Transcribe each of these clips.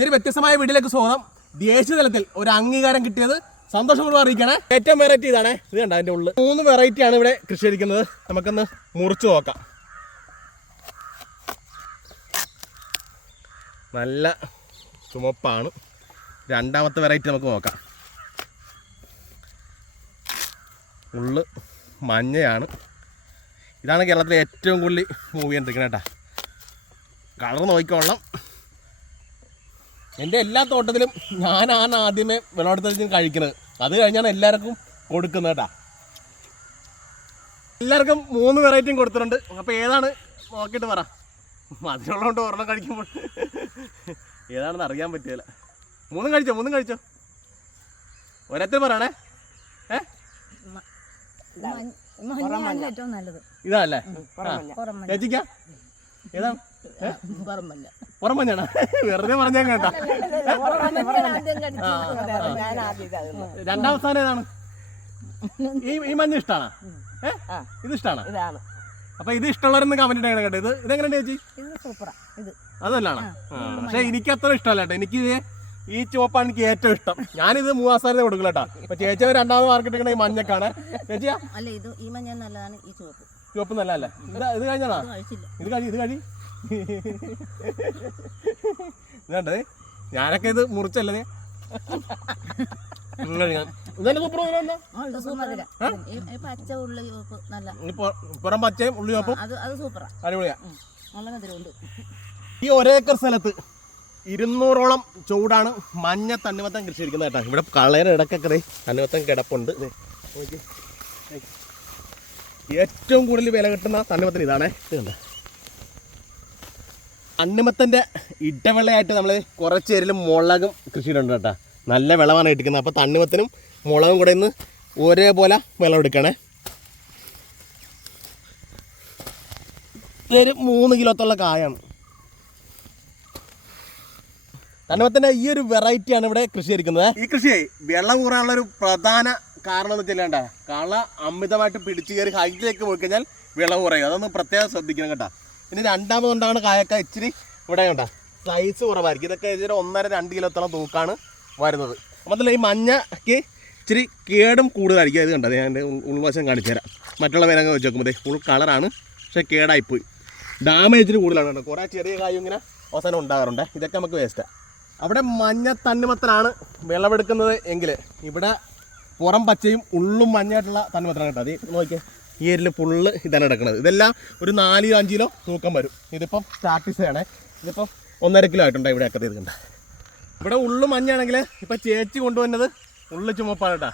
ഇതൊരു വ്യത്യസ്തമായ വീട്ടിലേക്ക് സ്വാഗതം. ദേശീയ തലത്തിൽ ഒരു അംഗീകാരം കിട്ടിയത് സന്തോഷപൂർവം അറിയിക്കണേ. ഏറ്റവും വെറൈറ്റി ഇതാണ്. ഇത് കണ്ട അതിന്റെ ഉള്ളിൽ മൂന്ന് വെറൈറ്റി ആണ് ഇവിടെ കൃഷി ചെയ്തിരിക്കുന്നത്. നമുക്കൊന്ന് മുറിച്ചു നോക്കാം. നല്ല ചുമപ്പാണ്. രണ്ടാമത്തെ വെറൈറ്റി നമുക്ക് നോക്കാം. ഉള്ള് മഞ്ഞയാണ്. ഇതാണ് കേരളത്തിലെ ഏറ്റവും കൂടുതൽ മൂവ് ചെയ്തിരിക്കുന്നത് കളർ നോക്കിക്കോളാം എന്റെ എല്ലാ തോട്ടത്തിലും ഞാനാണ് ആദ്യമേ വിളവെടുത്ത് കഴിക്കുന്നത് അത് കഴിഞ്ഞാണ് എല്ലാവർക്കും കൊടുക്കുന്നത് കേട്ടാ. എല്ലാവർക്കും മൂന്ന് വെറൈറ്റിയും കൊടുത്തിട്ടുണ്ട്. അപ്പോൾ ഏതാണ്? നോക്കിയിട്ട് പറ. മധുരമുള്ളതുകൊണ്ട് ഒരെണ്ണം കഴിക്കുമ്പോൾ. ഏതാണെന്ന് അറിയാൻ പറ്റില്ല. മൂന്നും കഴിച്ചോ? മൂന്നും കഴിച്ചോ? ഒരത്തിൽ പറയണേ. ഏ? ഇതാണല്ലേ അല്ലേ? ഏതാണ്? ഏ? പുറം മഞ്ഞാണ് വെറുതെ പറഞ്ഞാൽ കേട്ടാ. മഞ്ഞയാണ് ആദ്യം കടിച്ചത്. ഞാൻ ആദ്യം രണ്ടാം സ്ഥാനം ഏതാണ്? ഈ ഈ മഞ്ഞ ഇഷ്ടാണോ? ഏഹ് ഇത് ഇഷ്ടാണോ? അപ്പൊ ഇത് ഇഷ്ടമുള്ളവരെന്ന് കമന്റ് ചെയ്യണം കേട്ടോ. ഇത് ഇതെങ്ങനെയുണ്ട് ചേച്ചി? അതല്ലാണ്? പക്ഷെ എനിക്ക് അത്ര ഇഷ്ടമല്ല കേട്ടോ. എനിക്ക് ഈ ചുവപ്പാണ് എനിക്ക് ഏറ്റവും ഇഷ്ടം. ഞാനിത് മൂവാം സ്ഥാനത്ത് കൊടുക്കില്ല കേട്ടോ. അപ്പൊ ചേച്ചി രണ്ടാമത് മാർക്കറ്റ് എടുക്കണ ഈ മഞ്ഞക്കാണ്. ചേച്ചിയാ? അല്ല ഇത് ഈ മഞ്ഞ നല്ലതാണ് ഈ ചുവപ്പ്. ചുവപ്പ് നല്ലതല്ലേ? ഇത് ഇത് കഴിഞ്ഞാണോ ഇത് കഴി ഇത് കഴി ഇതേ ഞാനൊക്കെ ഇത് മുറിച്ചല്ലേ ഈ പുറം പച്ചയും ഉള്ളി അടിപൊളിയാ. ഒരേക്കർ സ്ഥലത്ത് ഇരുന്നൂറോളം ചൂടാണ് മഞ്ഞ തണ്ണിമത്തം കൃഷി ഇരിക്കുന്നത് കേട്ടോ. ഇവിടെ കളയുടെ ഇടക്കൊക്കെ തണ്ണിമത്തം കിടപ്പുണ്ട്. ഏറ്റവും കൂടുതൽ വില കിട്ടുന്ന തണ്ണിമത്തൻ ഇതാണേ. ഇത് കണ്ടോ തണ്ണിമത്തന്റെ ഇടവിളയായിട്ട് നമ്മൾ കുറച്ച് പേരിൽ മുളകും കൃഷിയിലുണ്ട് കേട്ടോ. നല്ല വിളവാണ് കിട്ടിക്കുന്നത് അപ്പോൾ തണ്ണിമത്തനും മുളകും കൂടെ ഇന്ന് ഒരേപോലെ വിളവെടുക്കണേ ഇതൊരു മൂന്ന് കിലോത്തുള്ള കായാണ്. തണ്ണിമത്തന്റെ ഈ ഒരു വെറൈറ്റിയാണ് ഇവിടെ കൃഷി ചെയ്തിരിക്കുന്നത്. ഈ കൃഷി വെള്ളം കൂറാനുള്ള ഒരു പ്രധാന കാരണം എന്ന് വെച്ചാൽ കള അമിതമായിട്ട് പിടിച്ചു കയറി ഹൈറ്റിലേക്ക് പോയി കഴിഞ്ഞാൽ വിളവ് കുറയും. അതൊന്ന് പ്രത്യേകം ശ്രദ്ധിക്കണം കേട്ടോ. ഇനി രണ്ടാമതുകൊണ്ടാണ് കായക്ക ഇച്ചിരി ഇവിടെ കണ്ട സൈസ് കുറവായിരിക്കും. ഇതൊക്കെ ഇച്ചിരി ഒന്നര രണ്ട് കിലോത്തോളം തൂക്കാണ് വരുന്നത്. അപ്പം ഈ മഞ്ഞക്ക് ഇച്ചിരി കേടും കൂടുതലായിരിക്കും. ഇത് കണ്ടത് ഞാൻ ഉൾവശം കാണിച്ചു തരാം. മറ്റുള്ള പേരങ്ങ് വെച്ച് നോക്കുമ്പോൾ ഫുൾ കളറാണ് പക്ഷേ കേടായിപ്പോയി ഡാമേജിന് കൂടുതലാണ് കേട്ടോ. കുറേ ചെറിയ കായും ഇങ്ങനെ അവസാനം ഉണ്ടാകാറുണ്ട്. ഇതൊക്കെ നമുക്ക് വേസ്റ്റാണ് അവിടെ മഞ്ഞ തണ്ണിമത്തനാണ് വിളവെടുക്കുന്നത് എങ്കിൽ ഇവിടെ പുറം പച്ചയും ഉള്ളും മഞ്ഞായിട്ടുള്ള തണ്ണിമത്തനാണ് കേട്ടോ. അത് നോക്കിയേ. ഈ ഏരിയയിൽ ഫുള്ള് ഇതാണ് കിടക്കുന്നത് ഇതെല്ലാം ഒരു നാല് അഞ്ച് കിലോ തൂക്കം വരും. ഇതിപ്പം സ്റ്റാർട്ടിസ് ആണ് ഇതിപ്പം ഒന്നര കിലോ ആയിട്ടുണ്ട് ഇവിടെയൊക്കെ തീർക്കണ്ട ഇവിടെ ഉള്ളു മഞ്ഞാണെങ്കിൽ ഇപ്പം ചേച്ചി കൊണ്ടുവന്നത് ഉള്ളു ചുമപ്പാണ് കേട്ടോ.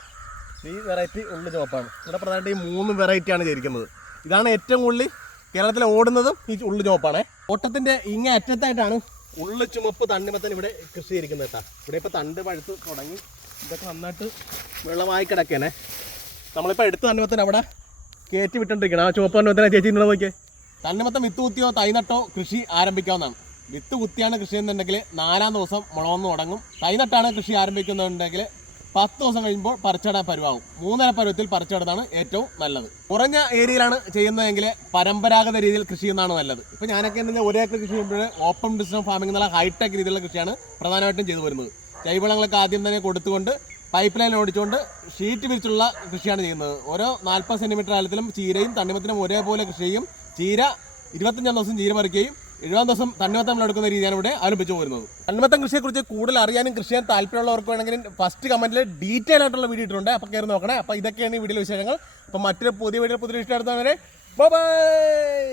ഈ വെറൈറ്റി ഉള്ളു ചുമപ്പാണ്. ഇവിടെ പ്രധാനമായിട്ട് ഈ മൂന്ന് വെറൈറ്റിയാണ് ചേരിക്കുന്നത് ഇതാണ് ഏറ്റവും കൂടുതൽ കേരളത്തിൽ ഓടുന്നതും ഈ ഉള്ളു ചുമപ്പാണ്. ഓട്ടത്തിന്റെ ഇങ്ങ അറ്റത്തായിട്ടാണ് ഉള്ളു ചുമപ്പ് തണ്ണിമത്തൻ ഇവിടെ കൃഷി ചെയ്തിരിക്കുന്നത് കേട്ടോ. ഇവിടെ ഇപ്പോൾ തണ്ട് പഴുത്ത് തുടങ്ങി. ഇതൊക്കെ നന്നായിട്ട് വെള്ളമായി കിടക്കണേ. നമ്മളിപ്പോൾ എടുത്ത് തണ്ണിമത്തൻ അവിടെ കയറ്റി വിട്ടോണ്ടിരിക്കണം ആ ചുവപ്പ് തണ്ണിമത്തനെ ചേച്ചി ഇന്നലെ നോക്കിയേ തണ്ണിമത്തം വിത്ത് കുത്തിയോ തൈ നട്ടോ കൃഷി ആരംഭിക്കാവുന്നതാണ്. വിത്ത് കുത്തിയാണ് കൃഷി എന്നുണ്ടെങ്കിൽ നാലാം ദിവസം മുളവന്ന് തുടങ്ങും തൈ നട്ടാണ് കൃഷി ആരംഭിക്കുന്നുണ്ടെങ്കിൽ പത്ത് ദിവസം കഴിയുമ്പോൾ പറിച്ചടാൻ പരുവാകും മൂന്നര പരുവത്തിൽ പറിച്ചെടുത്താണ് ഏറ്റവും നല്ലത്. കുറഞ്ഞ ഏരിയയിലാണ് ചെയ്യുന്നതെങ്കിൽ പരമ്പരാഗത രീതിയിൽ കൃഷി ചെയ്യുന്നതാണ് നല്ലത്. ഇപ്പം ഞാനൊക്കെ എന്ന് പറഞ്ഞാൽ കൃഷി ചെയ്യുമ്പോൾ ഓപ്പൺ ഡിസ്റ്റൻസ് ഫാമിംഗ് എന്നുള്ള ഹൈടെക് രീതിയിലുള്ള കൃഷിയാണ് പ്രധാനമായിട്ടും ചെയ്തു വരുന്നത്. ജൈവളങ്ങളൊക്കെ ആദ്യം തന്നെ കൊടുത്തുകൊണ്ട് പൈപ്പ് ലൈൻ ഓടിച്ചുകൊണ്ട് ഷീറ്റ് വിരിച്ചുള്ള കൃഷിയാണ് ചെയ്യുന്നത്. ഓരോ നാൽപ്പത് സെന്റിമീറ്റർ ആഴത്തിലും ചീരയും തണ്ണിമത്തിനും ഒരേപോലെ കൃഷി ചെയ്യും. ചീര ഇരുപത്തഞ്ചാം ദിവസം ചീര പറിക്കുകയും എഴുപതാം ദിവസം തണ്ണിമത്തം എടുക്കുന്ന രീതിയാണ് ഇവിടെ ആരംഭിച്ചു വരുന്നത് തണ്ണിമത്തം കൃഷിയെക്കുറിച്ച് കൂടുതൽ അറിയാനും കൃഷി ചെയ്യാൻ താല്പര്യമുള്ളവർക്ക് വേണമെങ്കിൽ ഫസ്റ്റ് കമന്റിൽ ഡീറ്റെയിൽ ആയിട്ടുള്ള വീഡിയോ ഇട്ടിട്ടുണ്ട്. അപ്പോൾ കയറി നോക്കണേ. അപ്പോൾ ഇതൊക്കെയാണ് ഈ വീഡിയോ വിശേഷങ്ങൾ. അപ്പോൾ മറ്റൊരു പുതിയ വീഡിയോ പുതിയ ഇഷ്ടം എടുത്തവരെ ബൈ